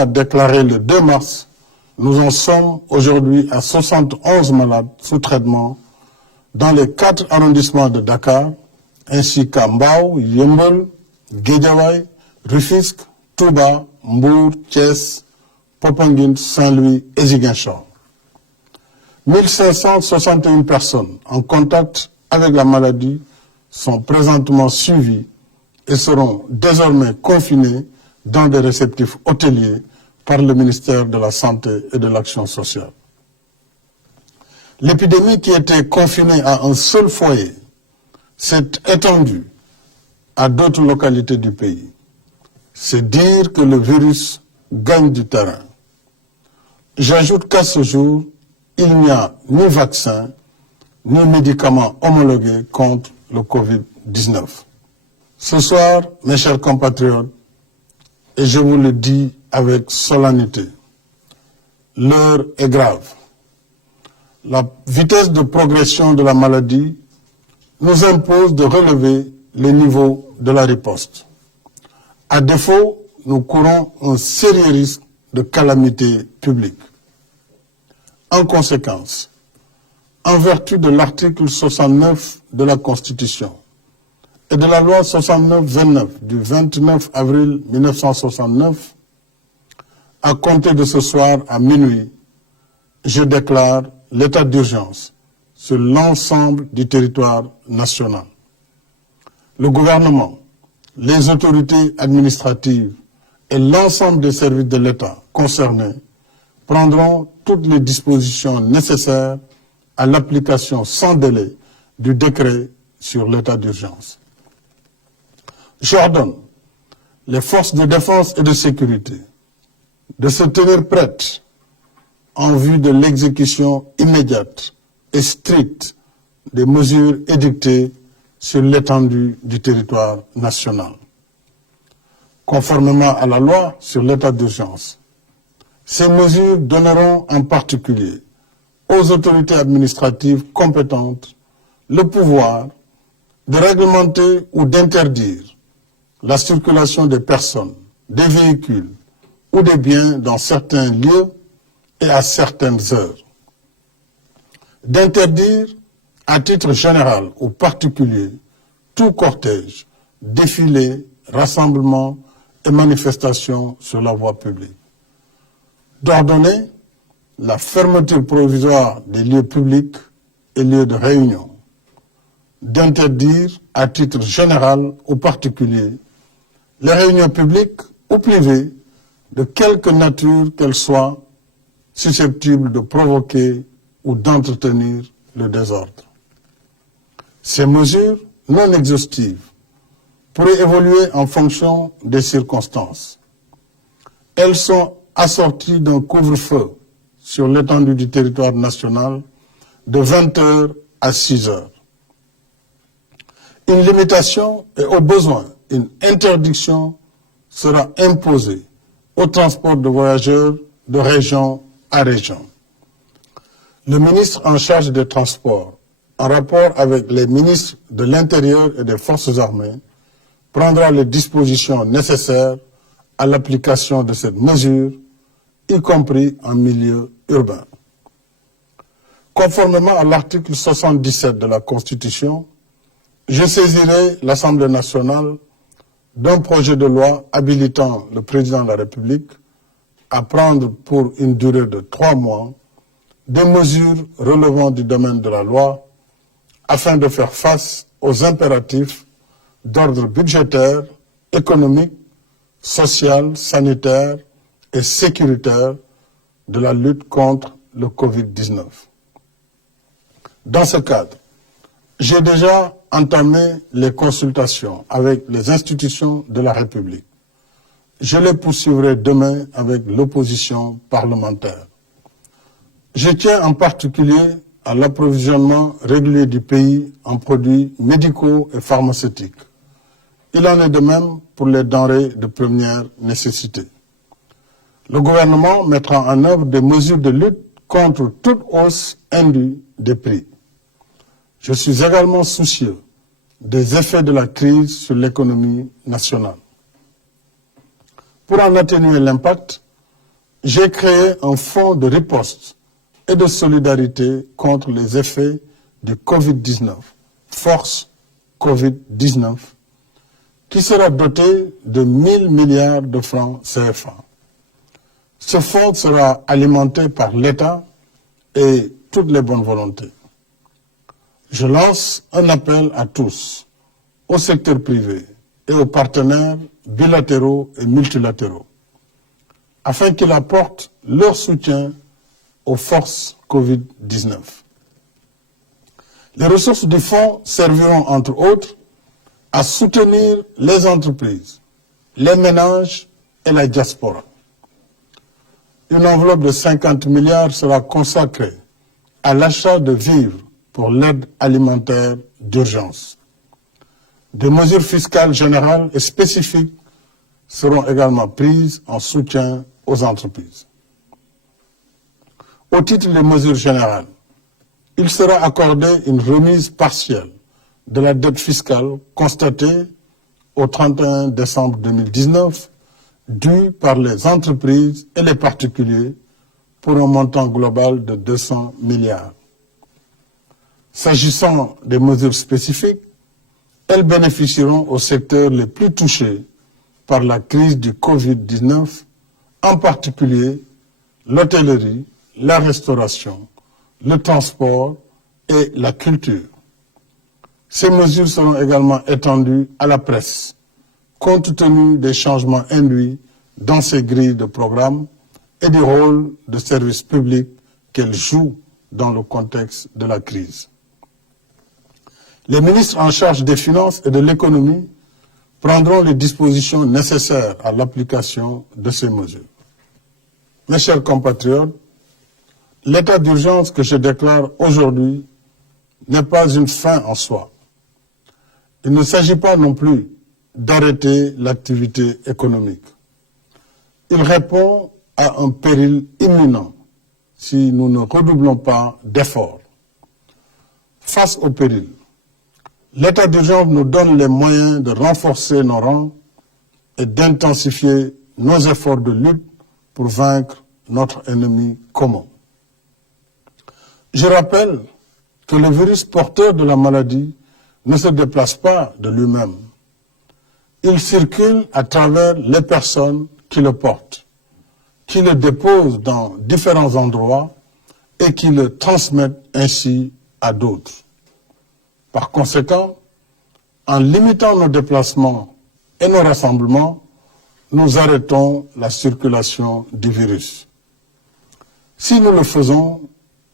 a déclaré le 2 mars, nous en sommes aujourd'hui à 71 malades sous traitement dans les 4 arrondissements de Dakar, ainsi qu'à Mbao, Yeumbeul, Guédiawaye, Rufisque, Touba, Mbour, Thiès, Popenguine, Saint-Louis et Ziguinchor. 1561 personnes en contact avec la maladie sont présentement suivies et seront désormais confinées dans des réceptifs hôteliers par le ministère de la Santé et de l'Action sociale. L'épidémie qui était confinée à un seul foyer s'est étendue à d'autres localités du pays. C'est dire que le virus gagne du terrain. J'ajoute qu'à ce jour, il n'y a ni vaccin, ni médicaments homologués contre le Covid-19. Ce soir, mes chers compatriotes, et je vous le dis avec solennité, l'heure est grave. La vitesse de progression de la maladie nous impose de relever les niveaux de la riposte. À défaut, nous courons un sérieux risque de calamité publique. En conséquence, en vertu de l'article 69 de la Constitution et de la loi 69-29 du 29 avril 1969, à compter de ce soir à minuit, je déclare l'état d'urgence sur l'ensemble du territoire national. Le gouvernement, les autorités administratives et l'ensemble des services de l'État concernés prendront toutes les dispositions nécessaires à l'application sans délai du décret sur l'état d'urgence. J'ordonne les forces de défense et de sécurité de se tenir prêtes en vue de l'exécution immédiate et stricte des mesures édictées sur l'étendue du territoire national. Conformément à la loi sur l'état d'urgence, ces mesures donneront en particulier aux autorités administratives compétentes le pouvoir de réglementer ou d'interdire la circulation des personnes, des véhicules ou des biens dans certains lieux et à certaines heures. D'interdire à titre général ou particulier tout cortège, défilé, rassemblement et manifestation sur la voie publique. D'ordonner la fermeture provisoire des lieux publics et lieux de réunion. D'interdire à titre général ou particulier les réunions publiques ou privées de quelque nature qu'elles soient susceptibles de provoquer ou d'entretenir le désordre. Ces mesures non exhaustives pourraient évoluer en fonction des circonstances. Elles sont assorties d'un couvre-feu sur l'étendue du territoire national de 20h à 6h. Une limitation et au besoin une interdiction sera imposée au transport de voyageurs de région à région. Le ministre en charge des Transports, en rapport avec les ministres de l'Intérieur et des Forces armées, prendra les dispositions nécessaires à l'application de cette mesure, y compris en milieu urbain. Conformément à l'article 77 de la Constitution, je saisirai l'Assemblée nationale d'un projet de loi habilitant le président de la République à prendre pour une durée de 3 mois des mesures relevant du domaine de la loi afin de faire face aux impératifs d'ordre budgétaire, économique, social, sanitaire et sécuritaire de la lutte contre le Covid-19. Dans ce cadre, j'ai déjà entamé les consultations avec les institutions de la République. Je les poursuivrai demain avec l'opposition parlementaire. Je tiens en particulier à l'approvisionnement régulier du pays en produits médicaux et pharmaceutiques. Il en est de même pour les denrées de première nécessité. Le gouvernement mettra en œuvre des mesures de lutte contre toute hausse indue des prix. Je suis également soucieux des effets de la crise sur l'économie nationale. Pour en atténuer l'impact, j'ai créé un fonds de riposte et de solidarité contre les effets du Covid-19, Force Covid-19, qui sera doté de 1000 milliards de francs CFA. Ce fonds sera alimenté par l'État et toutes les bonnes volontés. Je lance un appel à tous, au secteur privé et aux partenaires bilatéraux et multilatéraux, afin qu'ils apportent leur soutien aux forces Covid-19. Les ressources du fonds serviront, entre autres, à soutenir les entreprises, les ménages et la diaspora. Une enveloppe de 50 milliards sera consacrée à l'achat de vivres pour l'aide alimentaire d'urgence. Des mesures fiscales générales et spécifiques seront également prises en soutien aux entreprises. Au titre des mesures générales, il sera accordé une remise partielle de la dette fiscale constatée au 31 décembre 2019 due par les entreprises et les particuliers pour un montant global de 200 milliards. S'agissant des mesures spécifiques, elles bénéficieront aux secteurs les plus touchés par la crise du Covid-19, en particulier l'hôtellerie, la restauration, le transport et la culture. Ces mesures seront également étendues à la presse, compte tenu des changements induits dans ces grilles de programme et du rôle de service public qu'elles jouent dans le contexte de la crise. Les ministres en charge des finances et de l'économie prendront les dispositions nécessaires à l'application de ces mesures. Mes chers compatriotes, l'état d'urgence que je déclare aujourd'hui n'est pas une fin en soi. Il ne s'agit pas non plus d'arrêter l'activité économique. Il répond à un péril imminent si nous ne redoublons pas d'efforts. Face au péril, l'état d'urgence nous donne les moyens de renforcer nos rangs et d'intensifier nos efforts de lutte pour vaincre notre ennemi commun. Je rappelle que le virus porteur de la maladie ne se déplace pas de lui-même. Il circule à travers les personnes qui le portent, qui le déposent dans différents endroits et qui le transmettent ainsi à d'autres. Par conséquent, en limitant nos déplacements et nos rassemblements, nous arrêtons la circulation du virus. Si nous le faisons,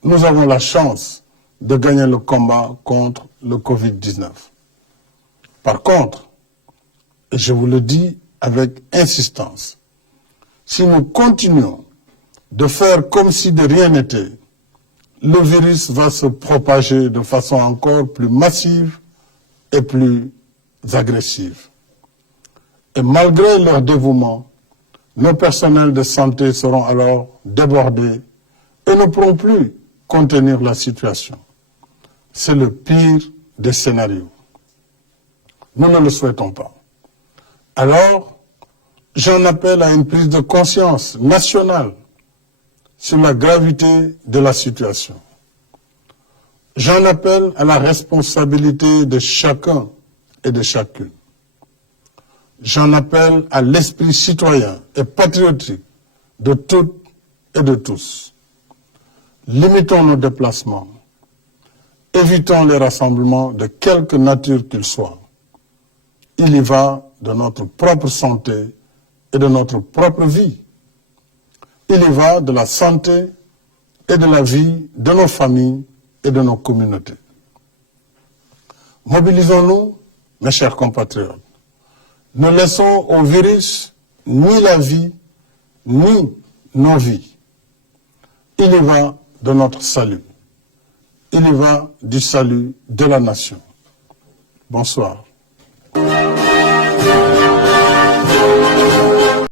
nous avons la chance de gagner le combat contre le Covid-19. Par contre, et je vous le dis avec insistance, si nous continuons de faire comme si de rien n'était, le virus va se propager de façon encore plus massive et plus agressive. Et malgré leur dévouement, nos personnels de santé seront alors débordés et ne pourront plus contenir la situation. C'est le pire des scénarios. Nous ne le souhaitons pas. Alors, j'en appelle à une prise de conscience nationale sur la gravité de la situation. J'en appelle à la responsabilité de chacun et de chacune. J'en appelle à l'esprit citoyen et patriotique de toutes et de tous. Limitons nos déplacements. Évitons les rassemblements de quelque nature qu'ils soient. Il y va de notre propre santé et de notre propre vie. Il y va de la santé et de la vie de nos familles et de nos communautés. Mobilisons-nous, mes chers compatriotes. Ne laissons au virus ni la vie, ni nos vies. Il y va de notre salut. Il y va du salut de la nation. Bonsoir.